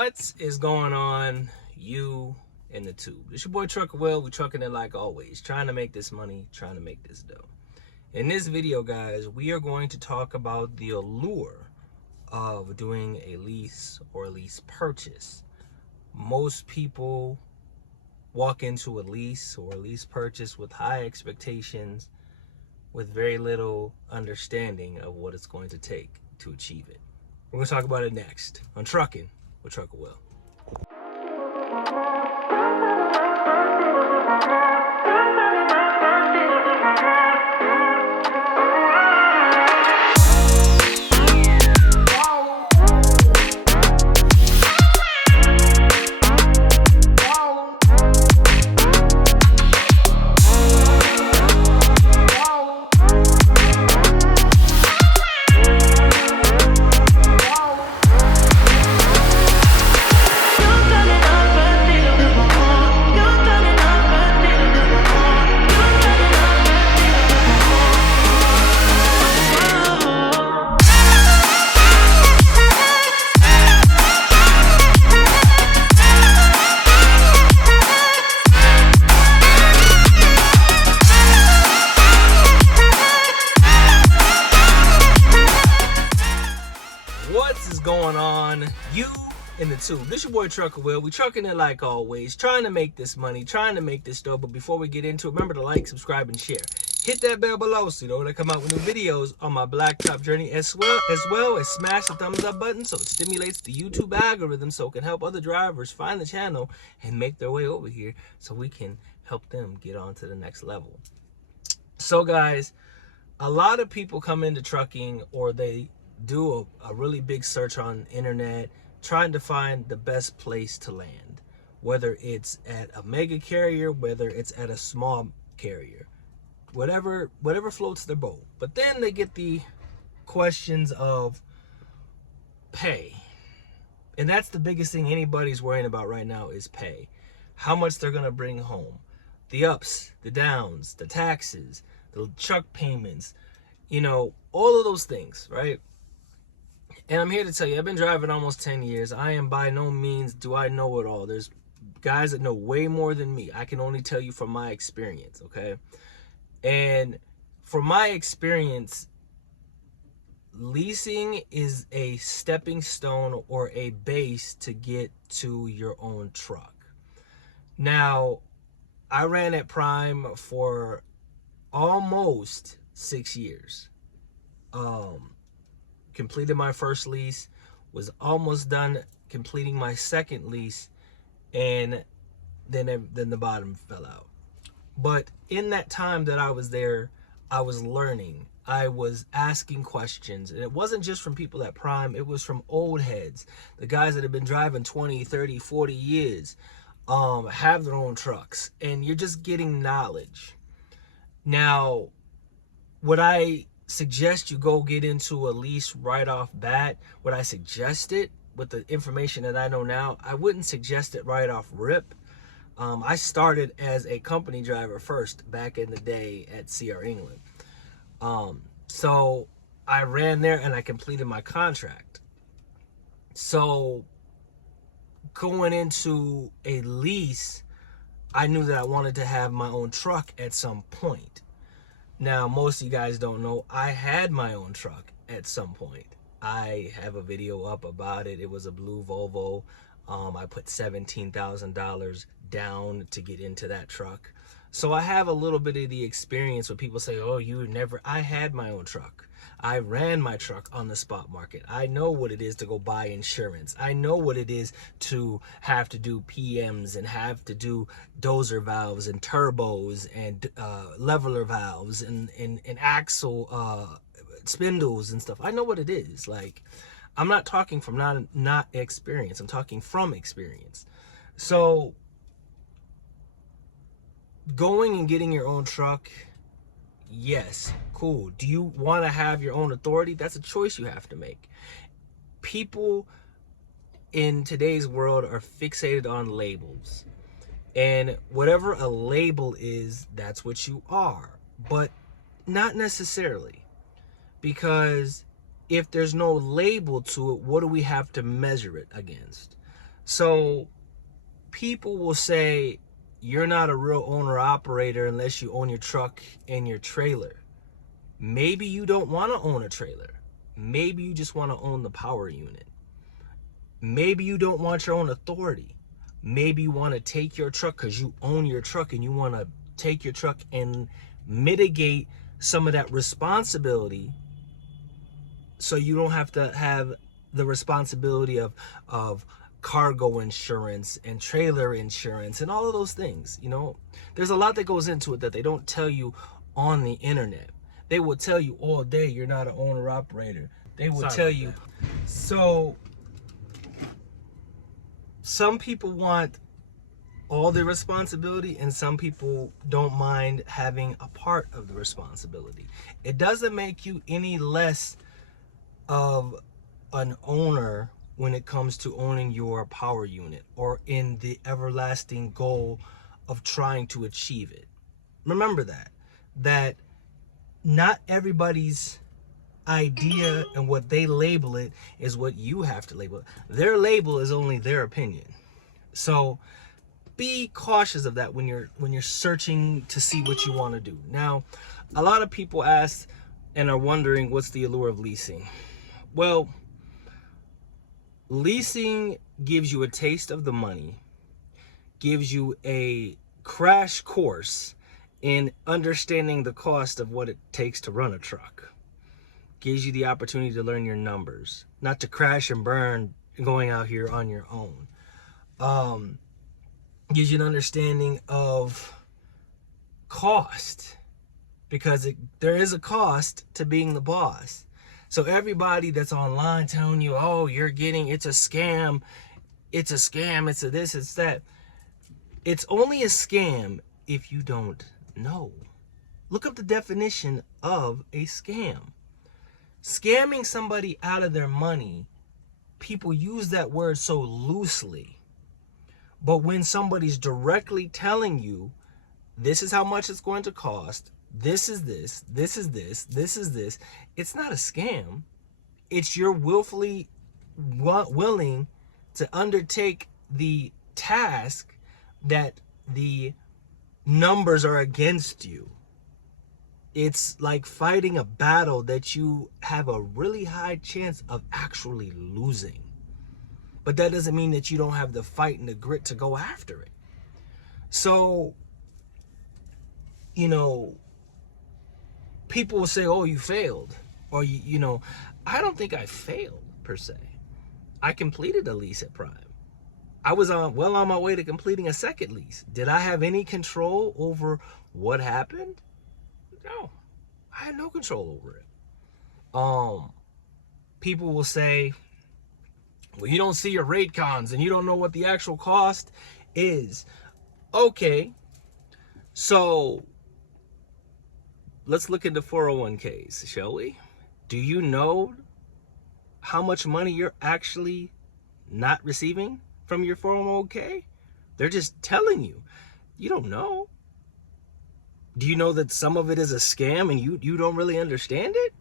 What is going on, you in the tube? It's your boy Trucker Will. We're trucking it like always, trying to make this money, trying to make this dough. In this video, guys, we are going to talk about the allure of doing a lease or lease purchase. Most people walk into a lease or lease purchase with high expectations, with very little understanding of what it's going to take to achieve it. We're going to talk about it next on Trucking with Trucker Will. Going on, you in the tube? This your boy Trucker Will. We trucking it like always, trying to make this money, trying to make this dough. But before we get into it, remember to like, subscribe, and share. Hit that bell below so you know when I come out with new videos on my blacktop journey, as well as smash the thumbs up button so it stimulates the YouTube algorithm, so it can help other drivers find the channel and make their way over here so we can help them get on to the next level. So guys, a lot of people come into trucking, or they do a really big search on internet trying to find the best place to land, whether it's at a mega carrier, whether it's at a small carrier, whatever floats their boat. But then they get the questions of pay, and that's the biggest thing anybody's worrying about right now is pay. How much they're gonna bring home, the ups, the downs, the taxes, the truck payments, you know, all of those things, right? And I'm here to tell you, I've been driving almost 10 years. I am by no means do I know it all. There's guys that know way more than me. I can only tell you from my experience, okay? And from my experience, leasing is a stepping stone or a base to get to your own truck. Now, I ran at Prime for almost 6 years. Completed my first lease, was almost done completing my second lease, and then the bottom fell out. But in that time that I was there, I was learning. I was asking questions, and it wasn't just from people at Prime, it was from old heads, the guys that have been driving 20, 30, 40 years, have their own trucks, and you're just getting knowledge. Now, would I suggest you go get into a lease right off bat? Would I suggest it with the information that I know now? I wouldn't suggest it right off rip. I started as a company driver first back in the day at CR England. So I ran there and I completed my contract. So going into a lease, I knew that I wanted to have my own truck at some point. Now, most of you guys don't know, I had my own truck at some point. I have a video up about it. It was a blue Volvo. I put $17,000 down to get into that truck. So I have a little bit of the experience when people say, oh, you never. I had my own truck. I ran my truck on the spot market. I know what it is to go buy insurance. I know what it is to have to do PMs and have to do dozer valves and turbos and leveler valves and axle spindles and stuff. I know what it is. Like, I'm not talking from not experience. I'm talking from experience. So going and getting your own truck, yes, cool. Do you want to have your own authority? That's a choice you have to make. People in today's world are fixated on labels. And whatever a label is, that's what you are. But not necessarily. Because if there's no label to it, what do we have to measure it against? So people will say you're not a real owner operator unless you own your truck and your trailer. Maybe you don't want to own a trailer. Maybe you just want to own the power unit. Maybe you don't want your own authority. Maybe you want to take your truck because you own your truck and you want to take your truck and mitigate some of that responsibility so you don't have to have the responsibility of cargo insurance and trailer insurance and all of those things. You know, there's a lot that goes into it that they don't tell you on the internet. They will tell you all day you're not an owner operator. They will tell you. So some people want all the responsibility and some people don't mind having a part of the responsibility. It doesn't make you any less of an owner when it comes to owning your power unit or in the everlasting goal of trying to achieve it. Remember that not everybody's idea and what they label it is what you have to label it. Their label is only their opinion. So be cautious of that when you're searching to see what you want to do. Now, a lot of people ask and are wondering what's the allure of leasing. Well, leasing gives you a taste of the money, gives you a crash course in understanding the cost of what it takes to run a truck, gives you the opportunity to learn your numbers, not to crash and burn going out here on your own. Gives you an understanding of cost, because there is a cost to being the boss. So everybody that's online telling you, oh, it's a scam, it's a this, it's that. It's only a scam if you don't know. Look up the definition of a scam. Scamming somebody out of their money, people use that word so loosely. But when somebody's directly telling you, this is how much it's going to cost, this is this, this is this, this is this, it's not a scam. It's you're willfully willing to undertake the task that the numbers are against you. It's like fighting a battle that you have a really high chance of actually losing. But that doesn't mean that you don't have the fight and the grit to go after it. So, you know, people will say, oh, you failed. Or, you know, I don't think I failed, per se. I completed a lease at Prime. I was on my way to completing a second lease. Did I have any control over what happened? No, I had no control over it. People will say, well, you don't see your rate cons and you don't know what the actual cost is. Okay, so let's look into 401ks, shall we? Do you know how much money you're actually not receiving from your 401k? They're just telling you. You don't know. Do you know that some of it is a scam and you don't really understand it?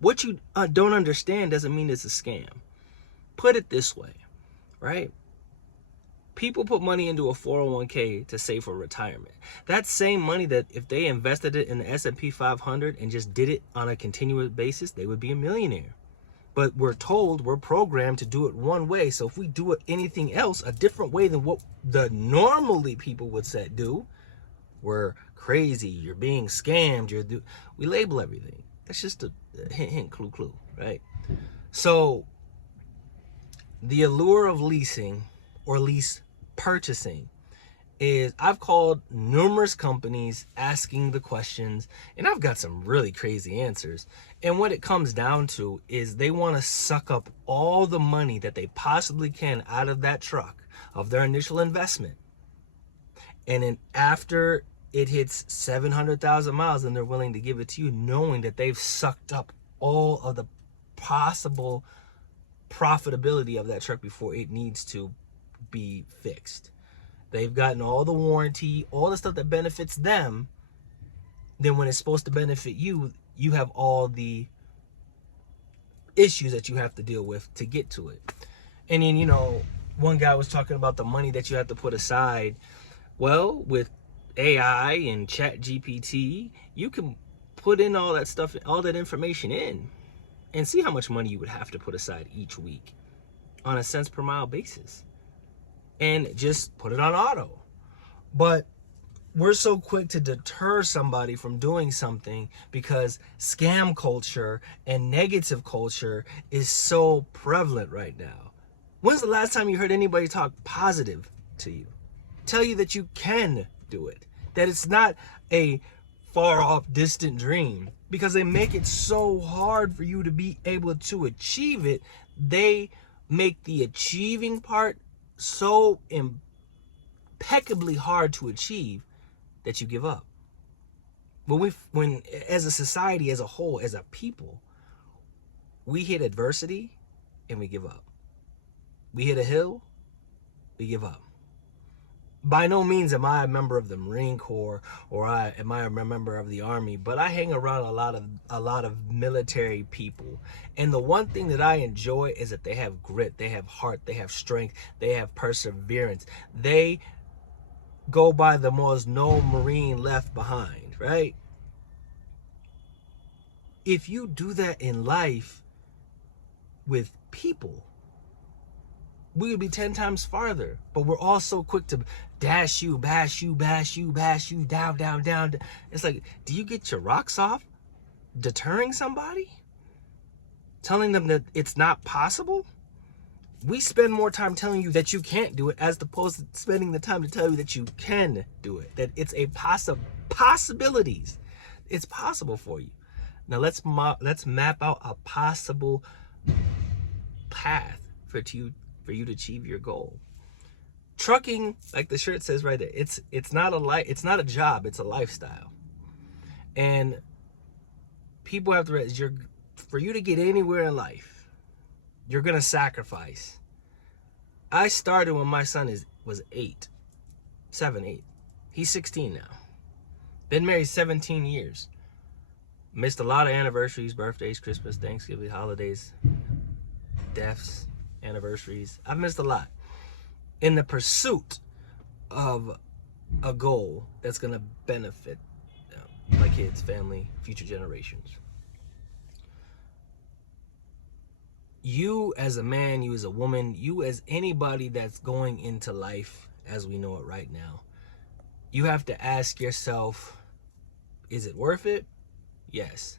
What you don't understand doesn't mean it's a scam. Put it this way, right? People put money into a 401k to save for retirement. That same money that if they invested it in the S&P 500 and just did it on a continuous basis, they would be a millionaire. But we're programmed to do it one way. So if we do it anything else, a different way than what the normally people would do, we're crazy, you're being scammed, we label everything. That's just a hint, clue, right? So the allure of leasing or lease purchasing is, I've called numerous companies asking the questions, and I've got some really crazy answers. And what it comes down to is they want to suck up all the money that they possibly can out of that truck, of their initial investment. And then after it hits 700,000 miles, then they're willing to give it to you, knowing that they've sucked up all of the possible profitability of that truck before it needs to be fixed. They've gotten all the warranty, all the stuff that benefits them. Then when it's supposed to benefit you, you have all the issues that you have to deal with to get to it. And then, you know, one guy was talking about the money that you have to put aside. Well, with AI and Chat GPT, you can put in all that stuff, all that information in, and see how much money you would have to put aside each week on a cents per mile basis, and just put it on auto. But we're so quick to deter somebody from doing something because scam culture and negative culture is so prevalent right now. When's the last time you heard anybody talk positive to you? Tell you that you can do it, that it's not a far off distant dream, because they make it so hard for you to be able to achieve it. They make the achieving part so impeccably hard to achieve that you give up. When as a society, as a whole, as a people, we hit adversity and we give up. We hit a hill, we give up. By no means am I a member of the Marine Corps or am I a member of the Army, but I hang around a lot of military people. And the one thing that I enjoy is that they have grit, they have heart, they have strength, they have perseverance. They go by the most no Marine left behind, right? If you do that in life with people, we would be 10 times farther. But we're all so quick to dash you, bash you, down, down, down. It's like, do you get your rocks off deterring somebody? Telling them that it's not possible? We spend more time telling you that you can't do it as opposed to spending the time to tell you that you can do it, that it's a possibilities. It's possible for you. Now let's map out a possible path for you to achieve your goal. Trucking, like the shirt says right there, it's not a job, it's a lifestyle. And people have to realize, for you to get anywhere in life, you're gonna sacrifice. I started when my son was 8. He's 16 now. Been married 17 years. Missed a lot of anniversaries, birthdays, Christmas, Thanksgiving, holidays, deaths, anniversaries. I've missed a lot in the pursuit of a goal that's going to benefit my kids, family, future generations. You as a man, you as a woman, you as anybody that's going into life as we know it right now, you have to ask yourself, is it worth it? Yes.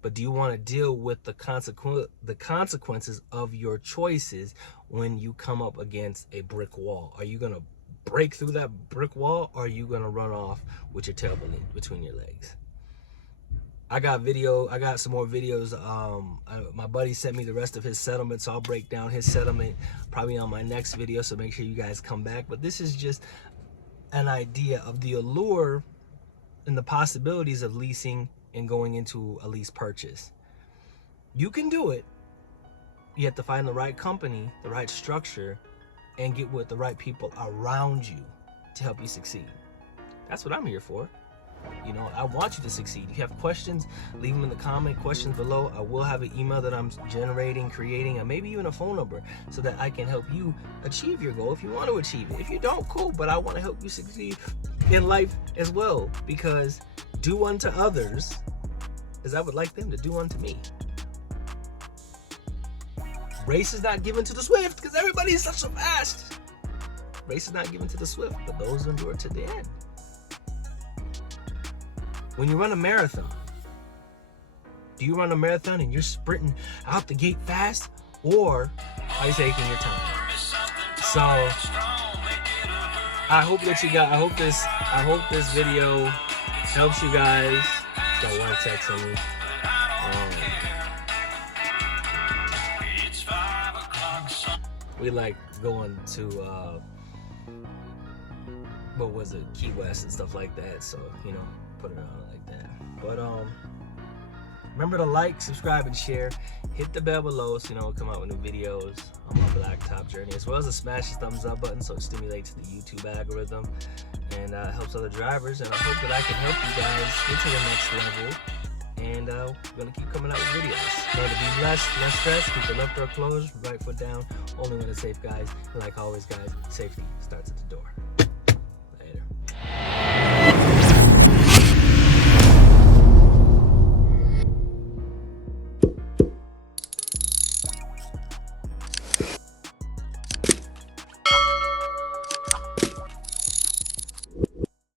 But do you want to deal with the consequences of your choices when you come up against a brick wall? Are you going to break through that brick wall, or are you going to run off with your tail between your legs? I got some more videos. My buddy sent me the rest of his settlement, so I'll break down his settlement probably on my next video, so make sure you guys come back. But this is just an idea of the allure and the possibilities of leasing and going into a lease purchase. You can do it. You have to find the right company, the right structure, and get with the right people around you to help you succeed. That's what I'm here for. You know, I want you to succeed. If you have questions, leave them in the questions below. I will have an email that I'm creating, and maybe even a phone number so that I can help you achieve your goal if you want to achieve it. If you don't, cool, but I want to help you succeed in life as well, because do unto others as I would like them to do unto me. Race is not given to the swift, because everybody is so fast. Race is not given to the swift, but those who endure to the end. When you run a marathon, do you run a marathon and you're sprinting out the gate fast, or are you taking your time? So I hope this video helps you guys. Got one text on me. We like going to what was it, Key West and stuff like that. So, you know, put it on like that. But remember to like, subscribe, and share. Hit the bell below so you know we'll come out with new videos on my blacktop journey, as well as to smash the thumbs up button so it stimulates the YouTube algorithm and helps other drivers. And I hope that I can help you guys get to the next level and we're gonna keep coming out with videos. Remember to be blessed, less stress, keep your left door closed, right foot down, only when it's safe, guys. And like always, guys, safety starts at the door.